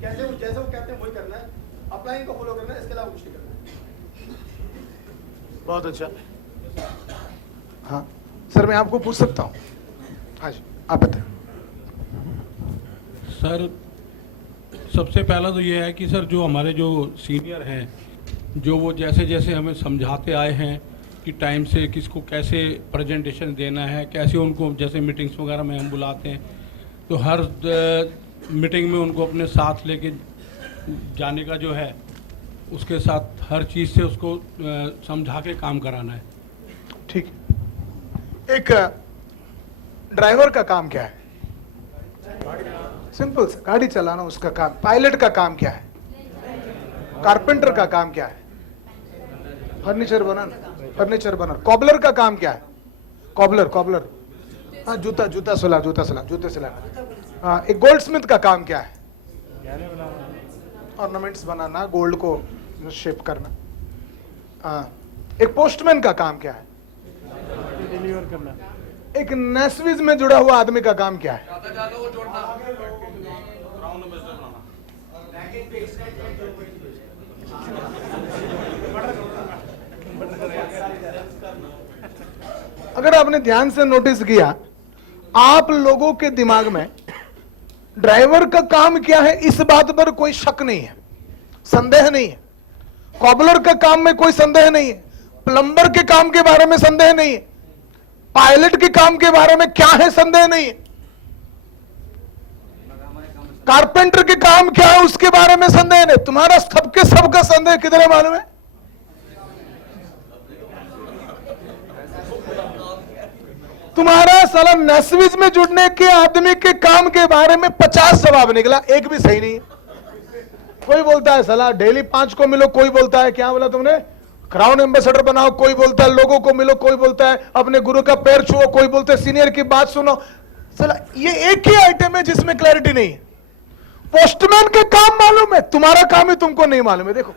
कैसे वो जैसे वो कहते हैं वही करना है, अपलाइन को फॉलो करना है, इसके अलावा कुछ नहीं करना है। बहुत अच्छा। हाँ सर, मैं आपको पूछ सकता हूँ? हाँ जी, आप बताएं। सर, सबसे पहला तो ये है कि सर जो हमारे जो सीनियर हैं, जो वो जैसे जैसे हमें समझाते आए हैं कि टाइम से किसको कैसे प्रेजेंटेशन देना है, कैसे उनको जैसे मीटिंग्स वगैरह में हम बुलाते हैं तो हर मीटिंग में उनको अपने साथ लेके जाने का जो है, उसके साथ हर चीज़ से उसको समझा के काम कराना है। ठीक है। एक ड्राइवर का काम क्या है? सिंपल सा, गाड़ी चलाना उसका काम। पायलट का काम क्या है? कारपेंटर का काम क्या है? फर्नीचर बनाना, फर्नीचर बनाना। कॉबलर का काम क्या है? कॉबलर, कॉबलर, हाँ, जूता, जूता सिला, जूता सिला, जूते सिलाना। हाँ, एक गोल्ड स्मिथ का काम क्या है? ऑर्नामेंट्स बनाना, गोल्ड को शेप करना। हाँ, एक पोस्टमैन का काम क्या है? डिलीवर करना। एक नेस्विज में जुड़ा हुआ आदमी का काम क्या है? अगर आपने ध्यान से नोटिस किया, आप लोगों के दिमाग में ड्राइवर का काम क्या है इस बात पर कोई शक नहीं है, संदेह नहीं है। कॉबलर का काम में कोई संदेह नहीं है। प्लम्बर के काम के बारे में संदेह नहीं है। पायलट के काम के बारे में क्या है, संदेह नहीं है। कारपेंटर के काम क्या है उसके बारे में संदेह नहीं। तुम्हारा सबके सबका संदेह किधर है मालूम है? तुम्हारा साला नेस्विज में जुड़ने के आदमी के काम के बारे में 50 जवाब निकला, एक भी सही नहीं है। कोई बोलता है साला डेली 5 को मिलो, कोई बोलता है क्या बोला तुमने, क्राउन एम्बेसडर बनाओ, कोई बोलता है लोगों को मिलो, कोई बोलता है अपने गुरु का पैर छुओ, कोई बोलता है सीनियर की बात सुनो। साला ये एक ही आइटम है जिसमें क्लैरिटी नहीं है। पोस्टमैन के काम मालूम है, तुम्हारा काम ही तुमको नहीं मालूम है। देखो,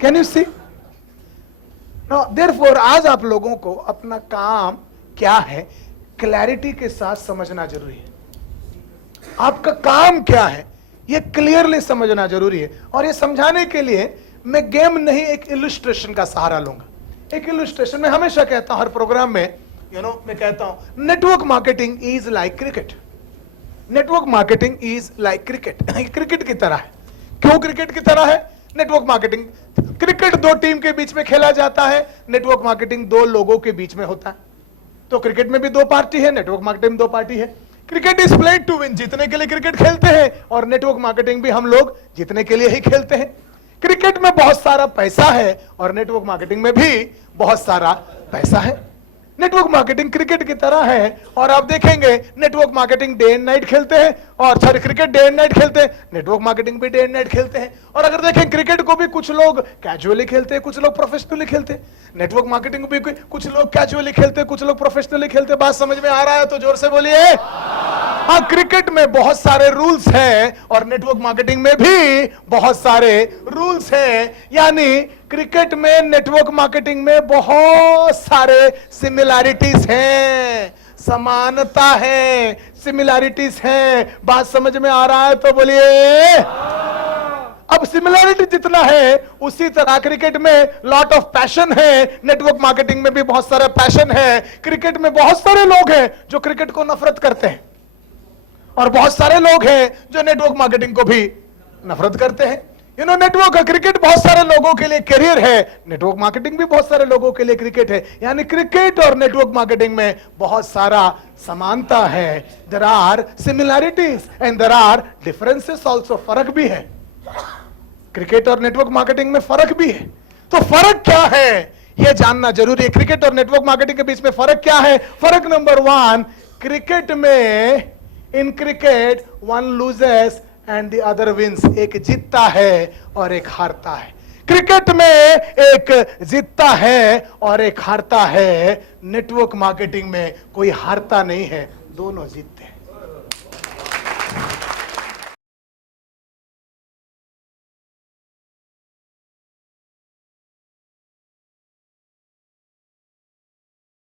कैन यू सी? देयरफॉर आज आप लोगों को अपना काम क्या है क्लैरिटी के साथ समझना जरूरी है। आपका काम क्या है ये क्लियरली समझना जरूरी है। और ये समझाने के लिए मैं गेम नहीं, एक इलस्ट्रेशन का सहारा लूंगा। एक इलस्ट्रेशन में हमेशा कहता हूं, हर प्रोग्राम में मैं कहता हूं, network marketing is like cricket. Network marketing is like cricket. Cricket की तरह है। क्यों क्रिकेट की तरह है? नेटवर्क मार्केटिंग, क्रिकेट 2 टीम के बीच में खेला जाता है, नेटवर्क मार्केटिंग 2 लोगों के बीच में होता है। तो क्रिकेट में भी 2 पार्टी है, नेटवर्क मार्केटिंग में 2 पार्टी है। Cricket is played to win, जीतने के लिए क्रिकेट खेलते हैं, और नेटवर्क मार्केटिंग भी हम लोग जीतने के लिए ही खेलते हैं। क्रिकेट में बहुत सारा पैसा है और नेटवर्क मार्केटिंग में भी बहुत सारा पैसा है। नेटवर्क मार्केटिंग क्रिकेट की तरह है, और आप देखेंगे network marketing day and night खेलते हैं, और sorry cricket day and night खेलते हैं, नेटवर्क मार्केटिंग भी डे एंड नाइट खेलते हैं। और अगर देखें क्रिकेट को भी कुछ लोग कैजुअली खेलते हैं, कुछ लोग प्रोफेशनली खेलते हैं। नेटवर्क मार्केटिंग भी कुछ लोग कैजुअली खेलते हैं, कुछ लोग प्रोफेशनली खेलते हैं। बात समझ में आ रहा है तो जोर से बोलिए। हाँ, क्रिकेट में बहुत सारे रूल्स हैं और नेटवर्क मार्केटिंग में भी बहुत सारे रूल्स हैं। यानी क्रिकेट में, नेटवर्क मार्केटिंग में बहुत सारे सिमिलैरिटीज हैं, समानता है, सिमिलैरिटीज हैं। बात समझ में आ रहा है तो बोलिए। अब सिमिलैरिटी जितना है उसी तरह क्रिकेट में लॉट ऑफ पैशन है, नेटवर्क मार्केटिंग में भी बहुत सारा पैशन है। क्रिकेट में बहुत सारे लोग हैं जो क्रिकेट को नफरत करते हैं, और बहुत सारे लोग हैं जो नेटवर्क मार्केटिंग को भी नफरत करते हैं। नेटवर्क क्रिकेट बहुत सारे लोगों के लिए करियर है, नेटवर्क मार्केटिंग भी बहुत सारे लोगों के लिए क्रिकेट है। यानी क्रिकेट और नेटवर्क मार्केटिंग में बहुत सारा समानता है। There are similarities and there are differences also, फर्क भी है। क्रिकेट और नेटवर्क मार्केटिंग में फर्क भी है। तो फर्क क्या है यह जानना जरूरी है। क्रिकेट और नेटवर्क मार्केटिंग के बीच में फर्क क्या है? फर्क नंबर 1, क्रिकेट में, in cricket one loses and the other wins. एक जीतता है और एक हारता है। क्रिकेट में एक जीतता है और एक हारता है। नेटवर्क मार्केटिंग में कोई हारता नहीं है, दोनों जीतते हैं।